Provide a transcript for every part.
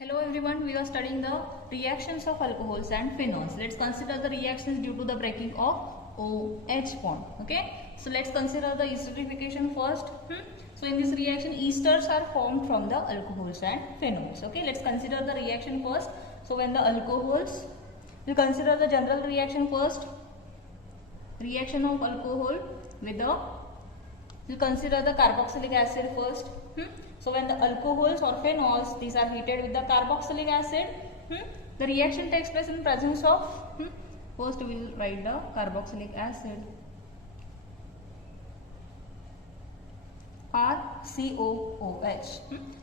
Hello everyone, we are studying the reactions of alcohols and phenols. Let's consider the reactions due to the breaking of OH bond. Okay, so let's consider the esterification first. So in this reaction, esters are formed from the alcohols and phenols. Okay, let's consider the reaction first. So when the alcohols, we'll consider the general reaction first. Reaction of alcohol with the, we'll consider the carboxylic acid first. So when the alcohols or phenols, these are heated with the carboxylic acid, the reaction takes place in presence of, first we will write the carboxylic acid, RCOOH.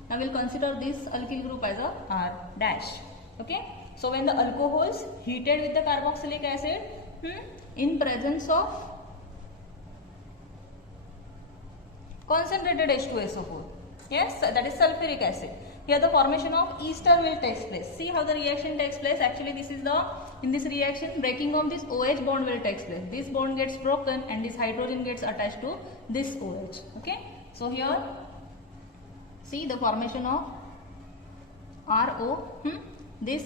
Now we will consider this alkyl group as a R dash. Okay. So when the alcohols heated with the carboxylic acid, in presence of concentrated H2SO4. Yes, that is sulfuric acid. Here the formation of ester will take place. See how the reaction takes place. Actually this is the, in this reaction breaking of this OH bond will take place. This bond gets broken and this hydrogen gets attached to this OH. Okay. So here see the formation of RO. This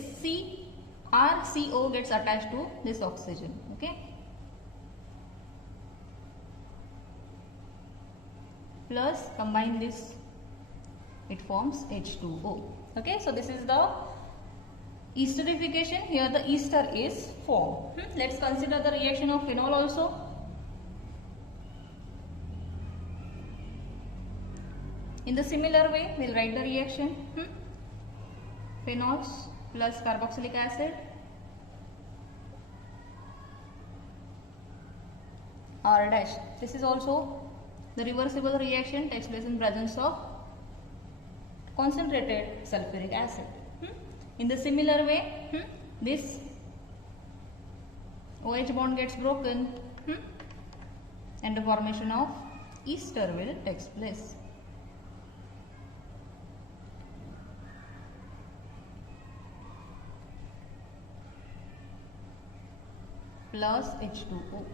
RCO gets attached to this oxygen. Okay. Plus combine this, it forms H2O. Okay, so this is the esterification. Here the ester is formed. Let's consider the reaction of phenol also. In the similar way, we'll write the reaction. Phenols plus carboxylic acid, R dash. This is also the reversible reaction, takes place in presence of concentrated sulfuric acid. In the similar way, this OH bond gets broken and the formation of ester will take place. Plus H2O.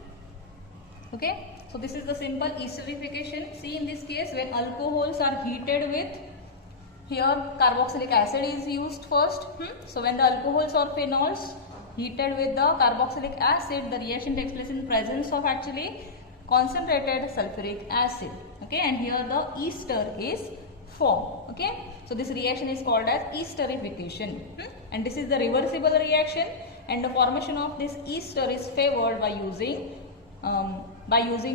Okay, so this is the simple esterification. See, in this case when alcohols are heated with, here carboxylic acid is used first. So when the alcohols or phenols heated with the carboxylic acid, the reaction takes place in presence of actually concentrated sulfuric acid. Okay, and here the ester is formed. Okay, so this reaction is called as esterification, and this is the reversible reaction, and the formation of this ester is favored by using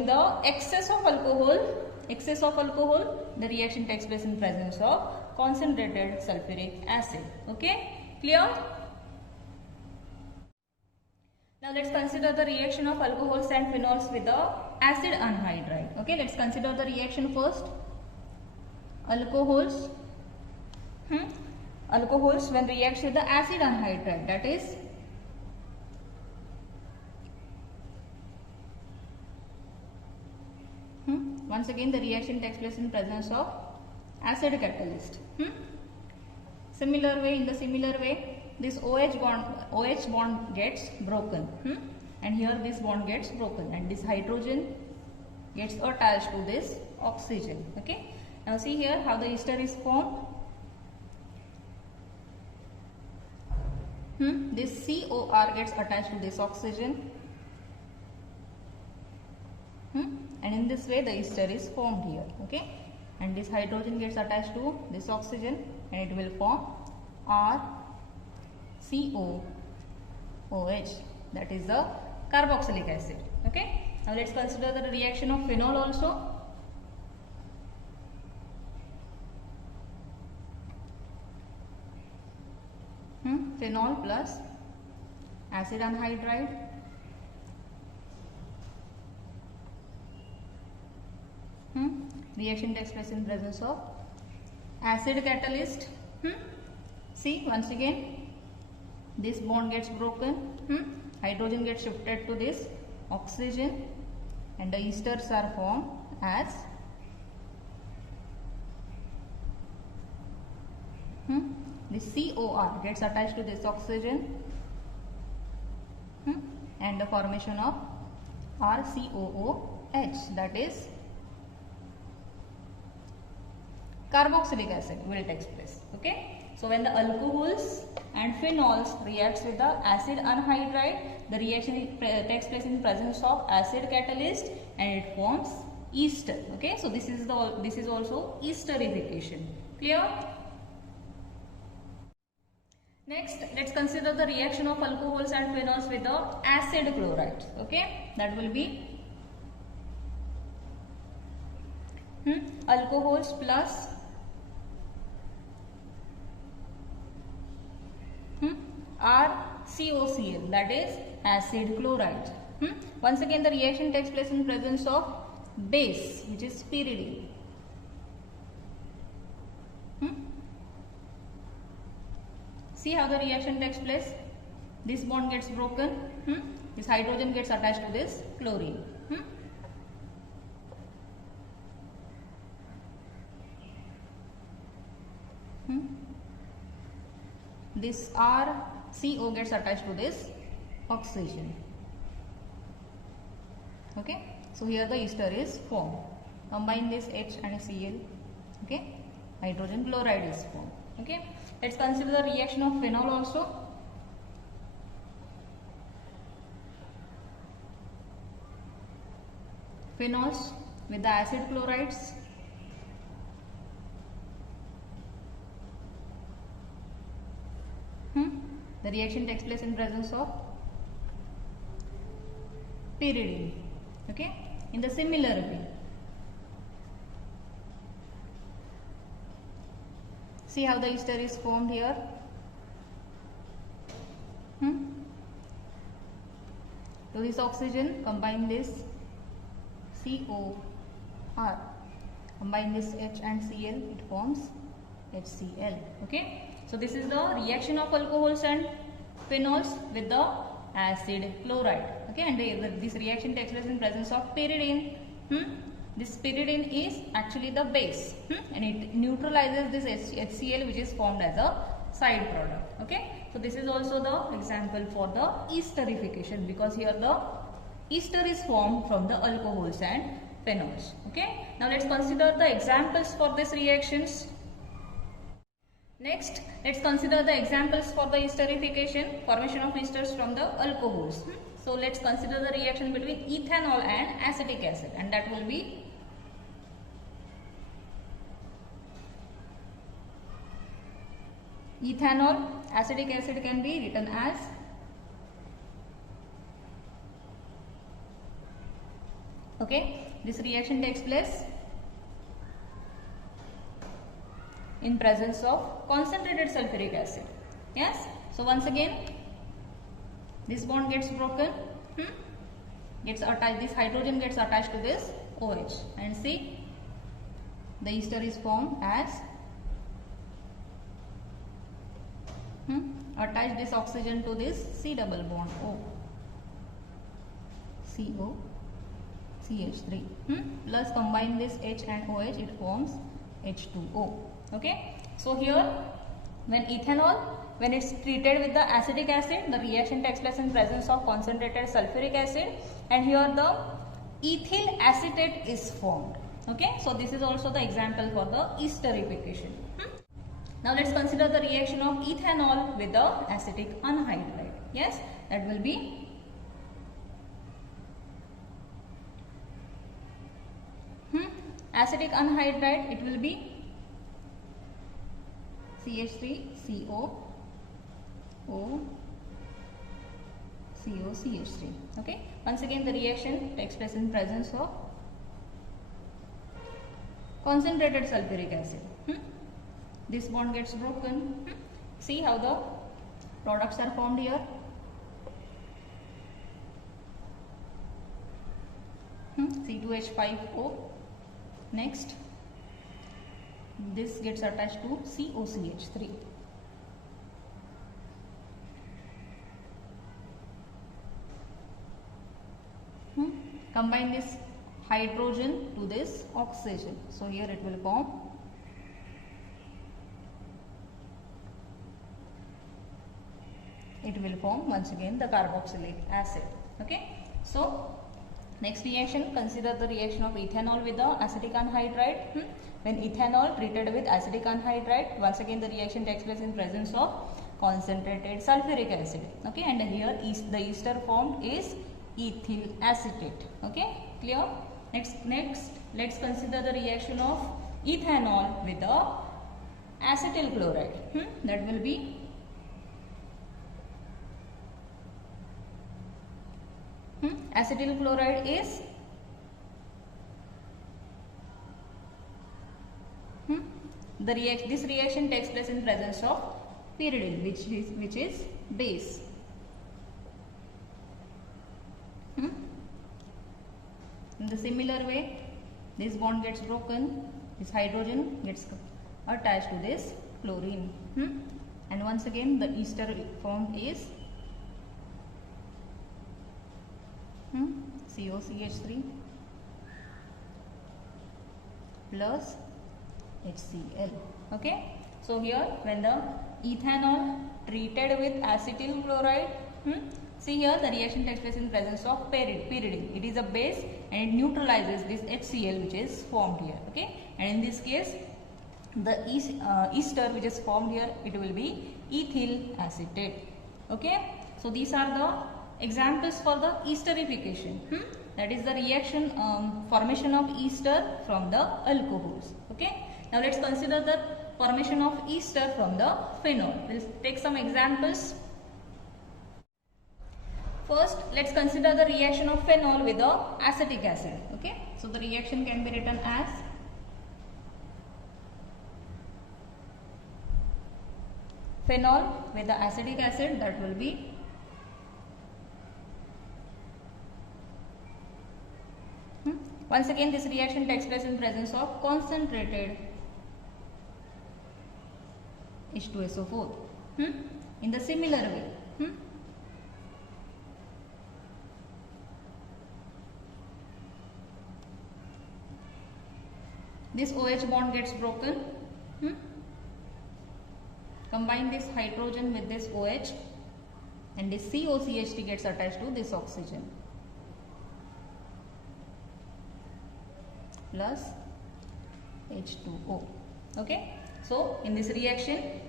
the excess of alcohol. The reaction takes place in presence of concentrated sulfuric acid. Okay, clear? Now let's consider the reaction of alcohols and phenols with the acid anhydride. Okay, let's consider the reaction first. Alcohols, when reacts with the acid anhydride, that is once again the reaction takes place in presence of acid catalyst. Similar way, in the similar way, this OH bond gets broken, and here this bond gets broken and this hydrogen gets attached to this oxygen. Okay, now see here how the ester is formed. This COR gets attached to this oxygen, and in this way the ester is formed here. Okay, and this hydrogen gets attached to this oxygen and it will form RCOOH, that is the carboxylic acid. Okay, now let's consider the reaction of phenol also. Phenol plus acid anhydride, reaction takes place in presence of acid catalyst. See, once again this bond gets broken, hydrogen gets shifted to this oxygen and the esters are formed as this COR gets attached to this oxygen, and the formation of RCOOH, that is carboxylic acid will take place. Okay, so when the alcohols and phenols reacts with the acid anhydride, the reaction takes place in presence of acid catalyst and it forms ester. Okay, so this is also esterification. Clear? Next, let's consider the reaction of alcohols and phenols with the acid chlorides. Okay, that will be alcohols plus RCOCl, that is acid chloride. Once again, the reaction takes place in presence of base, which is pyridine. See how the reaction takes place. This bond gets broken. This hydrogen gets attached to this chlorine. This RCO gets attached to this oxygen. Okay, so here the ester is formed. Combine this H and Cl. Okay, hydrogen chloride is formed. Okay, let's consider the reaction of phenol also. Phenols with the acid chlorides. The reaction takes place in presence of pyridine. Okay, in the similar way, see how the ester is formed here. To this oxygen, combine this COR, combine this H and Cl, it forms HCl. Okay, so this is the reaction of alcohols and phenols with the acid chloride. Okay, and this reaction takes place in presence of pyridine. This pyridine is actually the base, and it neutralizes this HCl, which is formed as a side product. Okay, so this is also the example for the esterification, because here the ester is formed from the alcohols and phenols. Okay, now let's consider the examples for these reactions. Next, let's consider the examples for the esterification, formation of esters from the alcohols. So let's consider the reaction between ethanol and acetic acid, and that will be ethanol. Acetic acid can be written as this reaction takes place in presence of concentrated sulfuric acid. Yes, so once again this bond gets broken, gets attached, this hydrogen gets attached to this OH, and see the ester is formed as attach this oxygen to this C double bond O, CO CH3 plus combine this H and OH, it forms H2O. Okay, so here when ethanol, when it's treated with the acetic acid, the reaction takes place in presence of concentrated sulfuric acid, and here the ethyl acetate is formed. Okay, so this is also the example for the esterification. Now let's consider the reaction of ethanol with the acetic anhydride. Yes, that will be acetic anhydride, it will be CH3CO O CO CH3. Okay, once again the reaction takes place in presence of concentrated sulfuric acid. This bond gets broken. See how the products are formed here. C2H5O. Next, this gets attached to COCH3. Combine this hydrogen to this oxygen. So here it will form once again the carboxylic acid. Okay, so next reaction, consider the reaction of ethanol with the acetic anhydride. when ethanol treated with acetic anhydride, once again the reaction takes place in presence of concentrated sulfuric acid. Okay, and here the ester formed is ethyl acetate. Okay, clear? Next let's consider the reaction of ethanol with the acetyl chloride. That will be acetyl chloride is this reaction takes place in presence of pyridine, which is base. In the similar way, this bond gets broken, this hydrogen gets attached to this chlorine, and once again the ester formed is COCH3 plus HCl. Okay, so here when the ethanol treated with acetyl chloride, see here the reaction takes place in presence of pyridine. It is a base and it neutralizes this HCl which is formed here. Okay, and in this case the ester which is formed here, it will be ethyl acetate. Okay, so these are the examples for the esterification. That is the reaction formation of ester from the alcohols. Okay, now let's consider the formation of ester from the phenol. We'll take some examples. First, let's consider the reaction of phenol with the acetic acid. Okay, so the reaction can be written as phenol with the acetic acid, that will be once again this reaction takes place in presence of concentrated H2SO4. In the similar way, this OH bond gets broken. Combine this hydrogen with this OH and this COCH3 gets attached to this oxygen plus H2O. Okay, so in this reaction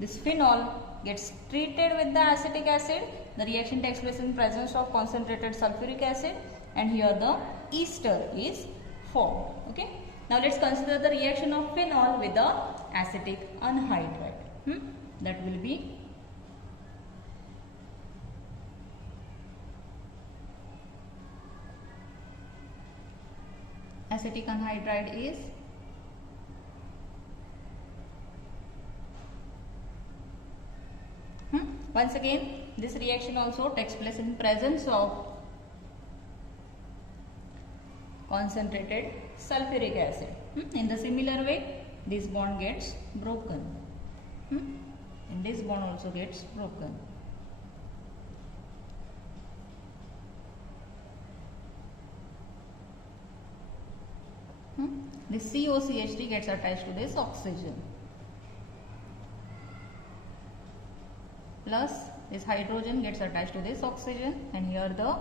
this phenol gets treated with the acetic acid. The reaction takes place in presence of concentrated sulfuric acid and here the ester is formed. Okay, now let's consider the reaction of phenol with the acetic anhydride. That will be acetic anhydride is once again this reaction also takes place in presence of concentrated sulfuric acid. In the similar way this bond gets broken and this bond also gets broken. This COCH3 gets attached to this oxygen plus this hydrogen gets attached to this oxygen and here the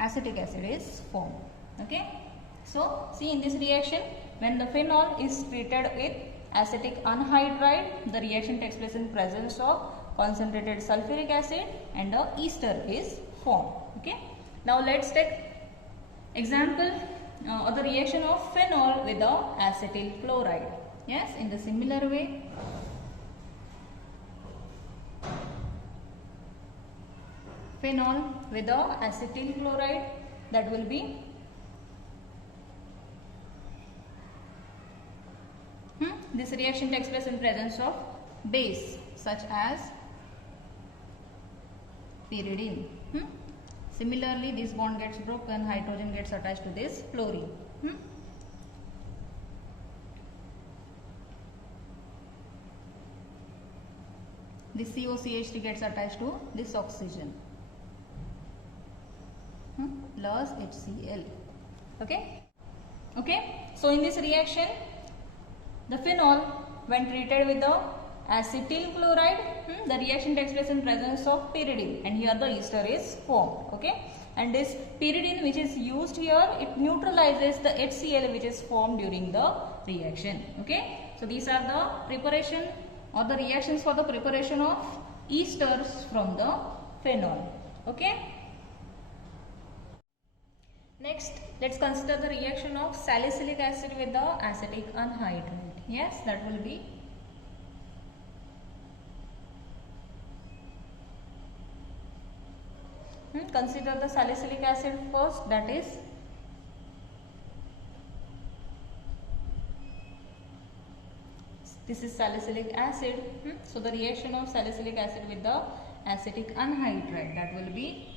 acetic acid is formed. Okay, so see in this reaction when the phenol is treated with acetic anhydride, the reaction takes place in presence of concentrated sulfuric acid and the ester is formed. Okay, now let's take example of the reaction of phenol with the acetyl chloride. Yes, in the similar way phenol with the acetyl chloride, that will be this reaction takes place in presence of base such as pyridine. Similarly this bond gets broken, hydrogen gets attached to this chlorine. This COCH3 gets attached to this oxygen plus HCl. Okay, so in this reaction the phenol when treated with the acetyl chloride, the reaction takes place in presence of pyridine and here the ester is formed. Okay, and this pyridine which is used here, it neutralizes the HCl which is formed during the reaction. Okay, so these are the preparation or the reactions for the preparation of esters from the phenol. Okay, next let's consider the reaction of salicylic acid with the acetic anhydride. Yes, that will be consider the salicylic acid first, that is this is salicylic acid. So the reaction of salicylic acid with the acetic anhydride, that will be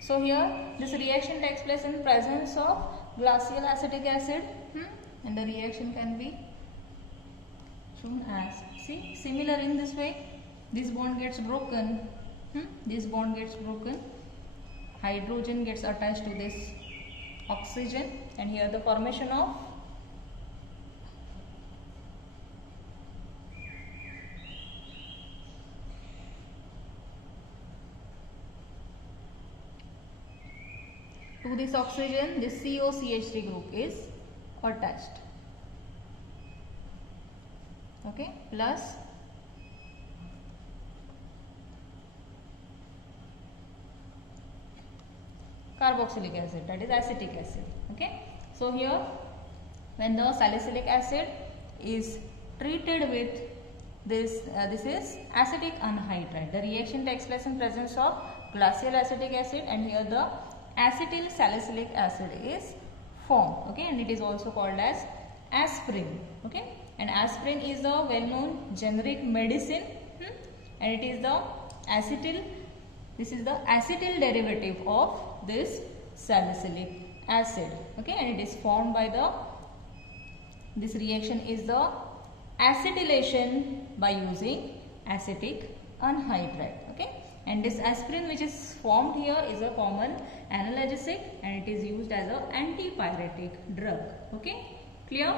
so here this reaction takes place in presence of glacial acetic acid, and the reaction can be shown as, see, similar in this way. This bond gets broken, this bond gets broken, hydrogen gets attached to this oxygen, and here the formation of to this oxygen, this COCH3 group is attached. Okay, plus carboxylic acid, that is acetic acid. Okay, so here when the salicylic acid is treated with this, this is acetic anhydride, the reaction takes place in presence of glacial acetic acid, and here the acetyl salicylic acid is formed. Okay, and it is also called as aspirin. Okay, and aspirin is the well-known generic medicine, and it is the acetyl, this is the acetyl derivative of this salicylic acid. Okay, and it is formed by the, this reaction is the acetylation by using acetic anhydride. Okay, and this aspirin which is formed here is a common analgesic, and it is used as a antipyretic drug. Okay, clear?